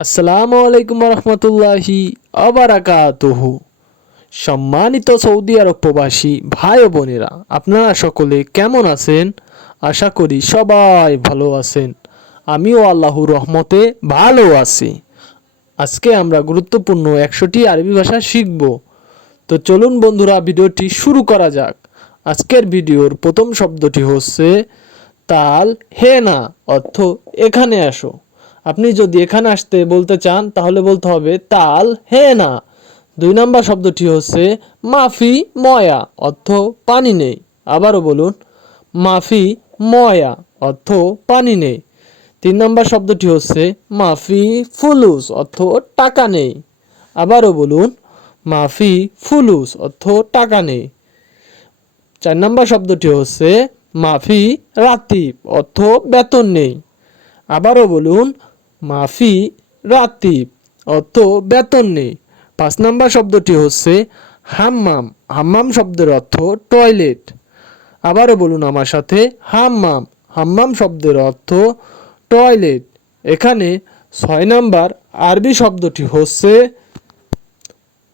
আসসালামু আলাইকুম রহমতুল্লাহি আবারাকাতুহু সম্মানিত সৌদি আরব ভাই ও বোনেরা, আপনারা সকলে কেমন আছেন? আশা করি সবাই ভালো আছেন। আমিও আল্লাহর রহমতে ভালো আছি। আজকে আমরা গুরুত্বপূর্ণ একশোটি আরবি ভাষা শিখব। তো চলুন বন্ধুরা, ভিডিওটি শুরু করা যাক। আজকের ভিডিওর প্রথম শব্দটি হচ্ছে তাল হে না অর্থ এখানে আসো। আপনি যদি এখানে আসতে বলতে চান, তাহলে বলতে হবে তাল হে না দুই নম্বর শব্দটি হচ্ছে মাফি ময়া, অর্থ পানি নেই। আবারও বলুন, মাফি ময়া, অর্থ পানি নেই। তিন নম্বর শব্দটি হচ্ছে মাফি ফুলুস, অর্থ টাকা নেই। আবারও বলুন, মাফি ফুলুস, অর্থ টাকা নেই। চার নম্বর শব্দটি হচ্ছে মাফি রাতিব, অর্থ বেতন নেই। আবারও বলুন মাফি রাতিব অর্থ বেতন নেই। পাঁচ নম্বর শব্দটি হচ্ছে হাম্মাম। হাম্মাম শব্দের অর্থ টয়লেট আবারও বলুন আমার সাথে, হাম্মাম। হাম্মাম শব্দের অর্থ টয়লেট এখানে ছয় নাম্বার আরবি শব্দটি হচ্ছে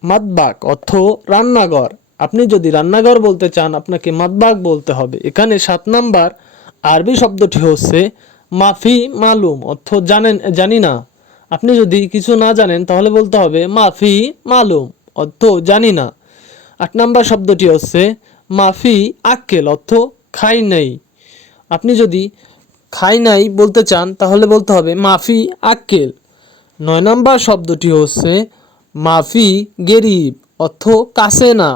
মাতবাক অর্থ রান্নাঘর। আপনি যদি রান্নাঘর বলতে চান, আপনাকে মাতবাক বলতে হবে। এখানে সাত নাম্বার আরবি শব্দটি হচ্ছে মাফি মালুম, অর্থ জানেন, জানি না। আপনি যদি কিছু না জানেন, তাহলে বলতে হবে, মাফি মালুম, অর্থ জানি না। আট নাম্বার শব্দটি হচ্ছে, মাফি আক্কেল, অর্থ খাই নাই। আপনি যদি খাই নাই বলতে চান, তাহলে বলতে হবে, মাফি আক্কেল। নয় নাম্বার শব্দটি হচ্ছে, মাফি গেরিব, অর্থ কাছে না।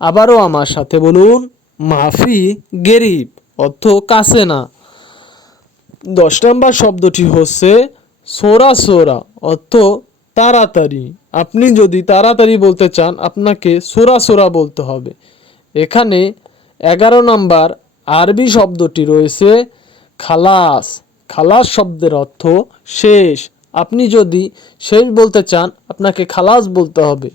আবারও আমার সাথে বলুন, মাফি গেরিব, অর্থ কাছে না। দশ নম্বর শব্দটি হচ্ছে সোরা সোরা, অর্থ তাড়াতাড়ি। আপনি যদি তাড়াতাড়ি বলতে চান, আপনাকে সোরা সোরা বলতে হবে। এখানে এগারো নম্বর আরবি শব্দটি রয়েছে খালাস। খালাস শব্দের অর্থ শেষ। আপনি যদি শেষ বলতে চান, আপনাকে খালাস বলতে হবে।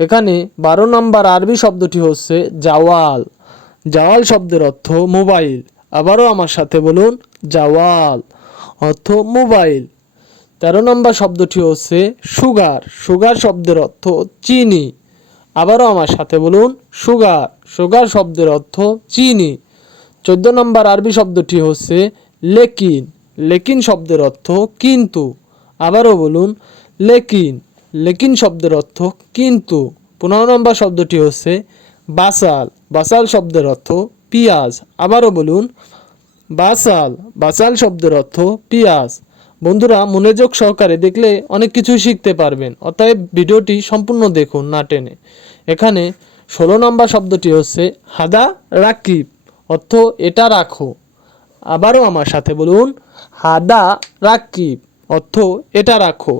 এখানে বারো নম্বর আরবি শব্দটি হচ্ছে জাওয়াল। জাওয়াল শব্দের অর্থ মোবাইল। আবারও আমার সাথে বলুন, জাওয়াল, অর্থ মোবাইল। তেরো নম্বর শব্দটি হচ্ছে সুগার। সুগার শব্দের অর্থ চিনি। আবারও আমার সাথে বলুন, সুগার। সুগার শব্দের অর্থ চিনি। চোদ্দ নম্বর আরবি শব্দটি হচ্ছে লেকিন। লেকিন শব্দের অর্থ কিন্তু। আবারও বলুন, লেকিন। লেকিন শব্দের অর্থ কিন্তু। পনেরো নম্বর শব্দটি হচ্ছে বাসাল। বাসাল শব্দের অর্থ পিঁয়াজ। আবারও বলুন, বাসাল বাসাল শব্দের অর্থ পিঁয়াজ। বন্ধুরা, মনোযোগ সহকারে দেখলে অনেক কিছুই শিখতে পারবেন, অতএব ভিডিওটি সম্পূর্ণ দেখুন না টেনে। এখানে ষোলো নম্বর শব্দটি হচ্ছে হাদা রাকিব, অর্থ এটা রাখো। আবারও আমার সাথে বলুন, হাদা রাকিব, অর্থ এটা রাখো।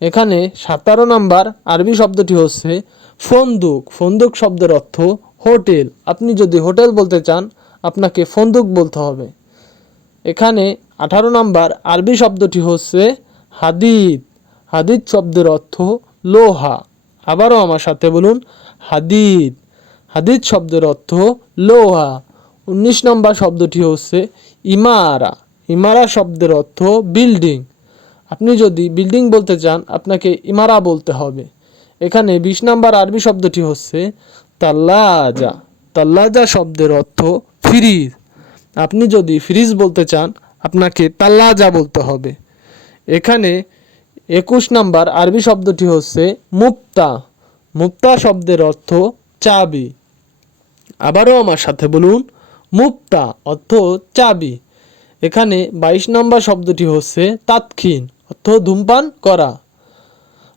এখানে সাতারো নাম্বার আরবি শব্দটি হচ্ছে ফন্দুক। ফন্দুক শব্দের অর্থ হোটেল। আপনি যদি হোটেল বলতে চান, আপনাকে ফন্দুক বলতে হবে। এখানে আঠারো নাম্বার আরবি শব্দটি হচ্ছে হাদিদ। হাদিদ শব্দের অর্থ লোহা। আবারও আমার সাথে বলুন, হাদিদ। হাদিদ শব্দের অর্থ লোহা। উনিশ নম্বর শব্দটি হচ্ছে ইমারা। ইমারা শব্দের অর্থ বিল্ডিং। আপনি যদি বিল্ডিং বলতে চান, আপনাকে ইমারা বলতে হবে। এখানে বিশ নম্বর আরবি শব্দটি হচ্ছে তাল্লাজা। তাল্লাজা শব্দের অর্থ ফ্রিজ। আপনি যদি ফ্রিজ বলতে চান, আপনাকে তাল্লাজা বলতে হবে। এখানে একুশ নাম্বার আরবি শব্দটি হচ্ছে মুক্তা মুক্তা শব্দের অর্থ চাবি। আবারও আমার সাথে বলুন মুক্তা অর্থ চাবি। এখানে বাইশ নম্বর শব্দটি হচ্ছে তাৎক্ষীন অর্থ ধূমপান করা।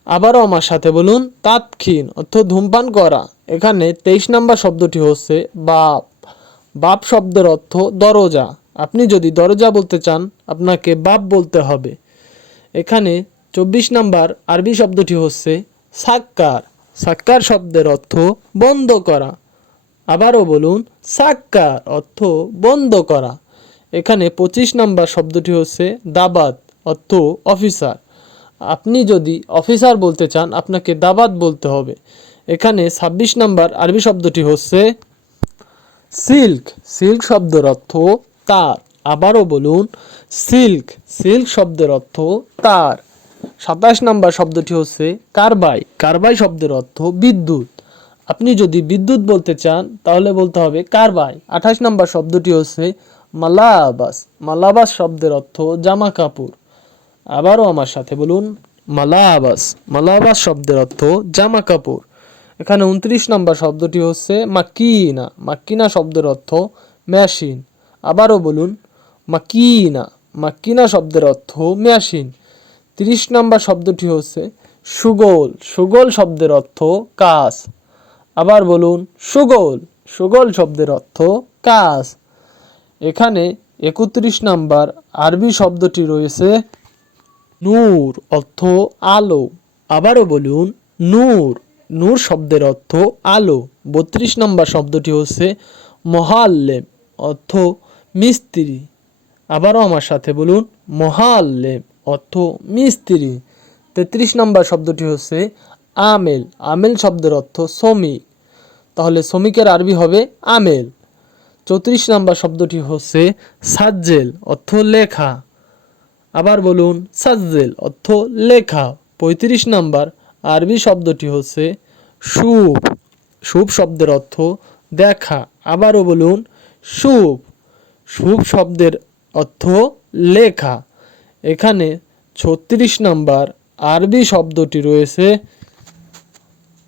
আবারও আমার সাথে বলুন তাৎক্ষীন অর্থ ধূমপান করা। এখানে তেইশ নম্বর শব্দটি হচ্ছে বাপ। বাপ শব্দের অর্থ দরজা। আপনি যদি দরজা বলতে চান, আপনাকে বাপ বলতে হবে। এখানে চব্বিশ নাম্বার আরবি শব্দটি হচ্ছে সাক্কার। সাক্কার শব্দের অর্থ বন্ধ করা। আবারও বলুন, সাক্কার অর্থ বন্ধ করা। এখানে পঁচিশ নাম্বার শব্দটি হচ্ছে দাবাত, অর্থ অফিসার। আপনি যদি অফিসার বলতে চান, আপনাকে দাবাত বলতে হবে। এখানে ছাব্বিশ নাম্বার আরবি শব্দটি হচ্ছে সিল্ক। সিল্ক শব্দের অর্থ তার। আবারও বলুন, সিল্ক। সিল্ক শব্দের অর্থ তার। সাতাশ নাম্বার শব্দটি হচ্ছে কারবাই। কারবাই শব্দের অর্থ বিদ্যুৎ। আপনি যদি বিদ্যুৎ বলতে চান, তাহলে বলতে হবে কারবাই। আঠাশ নাম্বার শব্দটি হচ্ছে মালাবাস। মালাবাস শব্দের অর্থ জামা কাপড়। আবারও আমার সাথে বলুন, মালাবাস। মালাবাস শব্দের অর্থ জামা কাপড়। এখানে উনত্রিশ নম্বর শব্দটি হচ্ছে মাকিনা। মাকিনা শব্দের অর্থ মেশিন। আবারও বলুন, মাকিনা। মাকিনা শব্দের অর্থ মেশিন। তিরিশ নম্বর শব্দটি হচ্ছে সুগোল। সুগোল শব্দের অর্থ কাজ। আবার বলুন, সুগোল। সুগোল শব্দের অর্থ কাজ। এখানে একত্রিশ নাম্বার আরবি শব্দটি রয়েছে নূর, অর্থ আলো। আবারও বলুন, নূর। নূর শব্দের অর্থ আলো। বত্রিশ নম্বর শব্দটি হচ্ছে মহাল্লেম, অর্থ মিস্ত্রি। আবারও আমার সাথে বলুন, মহাল্লেম, অর্থ মিস্ত্রি। তেত্রিশ নম্বর শব্দটি হচ্ছে আমেল। আমেল শব্দের অর্থ শ্রমিক। তাহলে শ্রমিকের আরবি হবে আমেল। চৌত্রিশ নম্বর শব্দটি হচ্ছে সাজ্জেল, অর্থ লেখা। আবার বলুন, সাজ্জেল, অর্থ লেখা। পঁয়ত্রিশ নাম্বার আরবি শব্দটি হচ্ছে শুভ। শুভ শব্দের অর্থ দেখা। আবারও বলুন, শুভ। শুভ শব্দের অর্থ লেখা। এখানে ছত্রিশ নাম্বার আরবি শব্দটি রয়েছে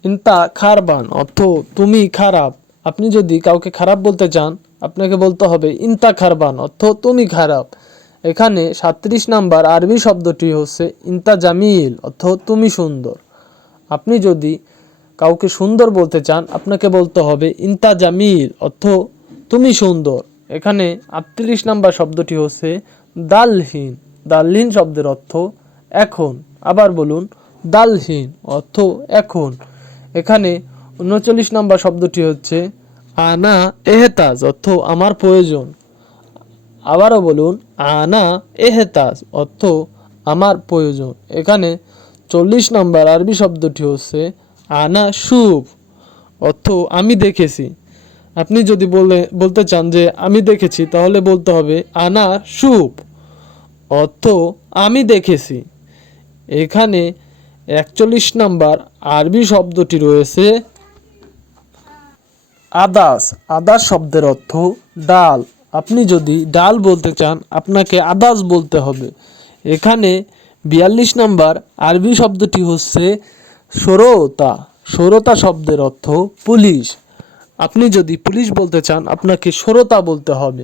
ইন্তা খারবান অর্থ তুমি খারাপ। আপনি যদি কাউকে খারাপ বলতে চান, আপনাকে বলতে হবে ইন্তা খারবান অর্থ তুমি খারাপ। এখানে সাত্রিশ নাম্বার আরবি শব্দটি হচ্ছে ইন্তা জামিল অর্থ তুমি সুন্দর। আপনি যদি কাউকে সুন্দর বলতে চান, আপনাকে বলতে হবে ইন্তা জামিল, অর্থ তুমি সুন্দর। এখানে আটত্রিশ নাম্বার শব্দটি হচ্ছে দালহীন। দালহীন শব্দের অর্থ এখন। আবার বলুন, দালহীন, অর্থ এখন। এখানে উনচল্লিশ নাম্বার শব্দটি হচ্ছে আনা এহতাজ, অর্থ আমার প্রয়োজন। আবারও বলুন, আনা এহতাজ, অর্থ আমার প্রয়োজন। এখানে চল্লিশ নম্বর আরবি শব্দটি হচ্ছে আনা শুভ। অর্থ, আমি দেখেছি। আপনি যদি বলে, বলতে চান যে, আমি দেখেছি, তাহলে বলতে হবে, আনা শুভ। অর্থ, আমি দেখেছি। এখানে একচল্লিশ নাম্বার আরবি শব্দটি রয়েছে, আদাস। আদাস শব্দের অর্থ, ডাল। আপনি যদি ডাল বলতে চান, আপনাকে আদাস বলতে হবে। এখানে বিয়াল্লিশ নাম্বার আরবি শব্দটি হচ্ছে সরোতা সরোতা শব্দের অর্থ পুলিশ। আপনি যদি পুলিশ বলতে চান, আপনাকে সরোতা বলতে হবে।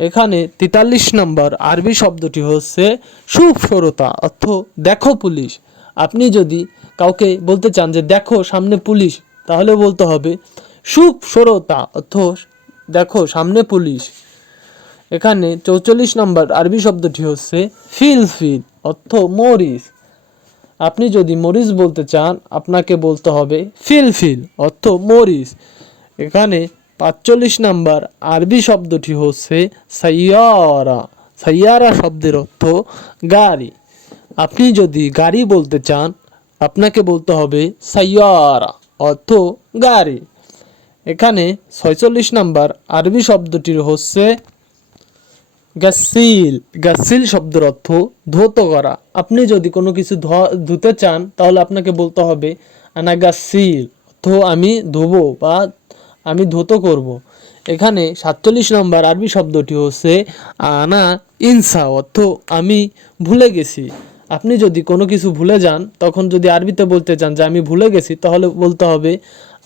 এখানে তেতাল্লিশ নম্বর আরবি শব্দটি হচ্ছে সুসরতা অর্থ দেখো পুলিশ। আপনি যদি কাউকে বলতে চান যে দেখো সামনে পুলিশ, তাহলে বলতে হবে সুসরতা অর্থ দেখো সামনে পুলিশ। এখানে চৌচল্লিশ নম্বর আরবি শব্দটি হচ্ছে ফিল ফিল, অর্থ মরিচ আপনি যদি মরিচ বলতে চান, আপনাকে বলতে হবে ফিল ফিল, অর্থ মরিচ। এখানে পাঁচচল্লিশ নাম্বার আরবি শব্দটি হচ্ছে সাইয়ারা। সাইয়ারা শব্দের অর্থ গাড়ি। আপনি যদি গাড়ি বলতে চান, আপনাকে বলতে হবে সাইয়ারা, অর্থ গাড়ি। এখানে ছয়চল্লিশ নাম্বার আরবি শব্দটির হচ্ছে গাসিল গাসিল শব্দের অর্থ ধৌত করা। আপনি যদি কোনো কিছু ধুতে চান, তাহলে আপনাকে বলতে হবে, আনা গাসিল অর্থ, আমি ধোবো বা আমি ধৌত করব। এখানে সাতচল্লিশ নম্বর আরবি শব্দটি হচ্ছে, আনা ইনসা। অর্থ, আমি ভুলে গেছি। আপনি যদি কোনো কিছু ভুলে যান, তখন যদি আরবিতে বলতে চান যে, আমি ভুলে গেছি, তাহলে বলতে হবে,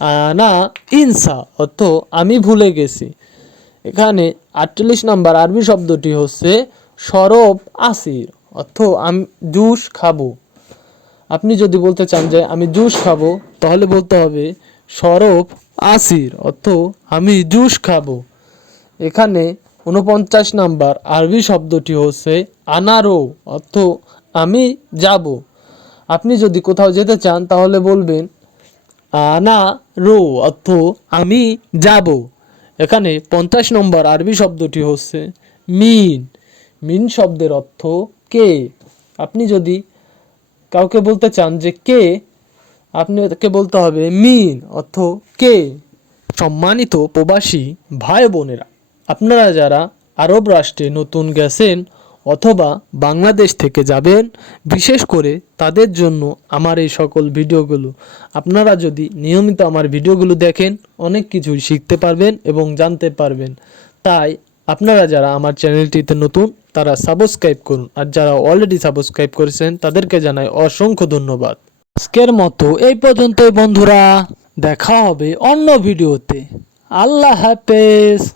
আনা ইনসা। অর্থ, আমি ভুলে গেছি। এখানে আটচল্লিশ নম্বর আরবি শব্দটি হচ্ছে সরব আসির, অর্থ আমি জুস খাব। আপনি যদি বলতে চান যে আমি জুস খাব, তাহলে বলতে হবে সরব আসির, অর্থ আমি জুস খাব। এখানে উনপঞ্চাশ নাম্বার আরবি শব্দটি হচ্ছে আনারো, অর্থ আমি যাব। আপনি যদি কোথাও যেতে চান, তাহলে বলবেন আনা রো অর্থ আমি যাব। এখানে পঞ্চাশ নম্বর আরবি শব্দটি হচ্ছে মিন। মিন শব্দের অর্থ কে? আপনি যদি কাউকে বলতে চান যে কে আপনি তাকে বলতে হবে মিন, অর্থ কে। সম্মানিত প্রবাসী ভাই বোনেরা আপনারা যারা আরব রাষ্ট্রে নতুন গেছেন অথবা বাংলাদেশ থেকে যাবেন, বিশেষ করে তাদের জন্য আমার এই সকল ভিডিওগুলো। আপনারা যদি নিয়মিত আমার ভিডিওগুলো দেখেন, অনেক কিছুই শিখতে পারবেন এবং জানতে পারবেন। তাই আপনারা যারা আমার চ্যানেলটিতে নতুন, তারা সাবস্ক্রাইব করুন। আর যারা অলরেডি সাবস্ক্রাইব করেছেন, তাদেরকে জানাই অসংখ্য ধন্যবাদ। আজকের মতো এই পর্যন্তই বন্ধুরা। দেখা হবে অন্য ভিডিওতে। আল্লাহ হাফেজ।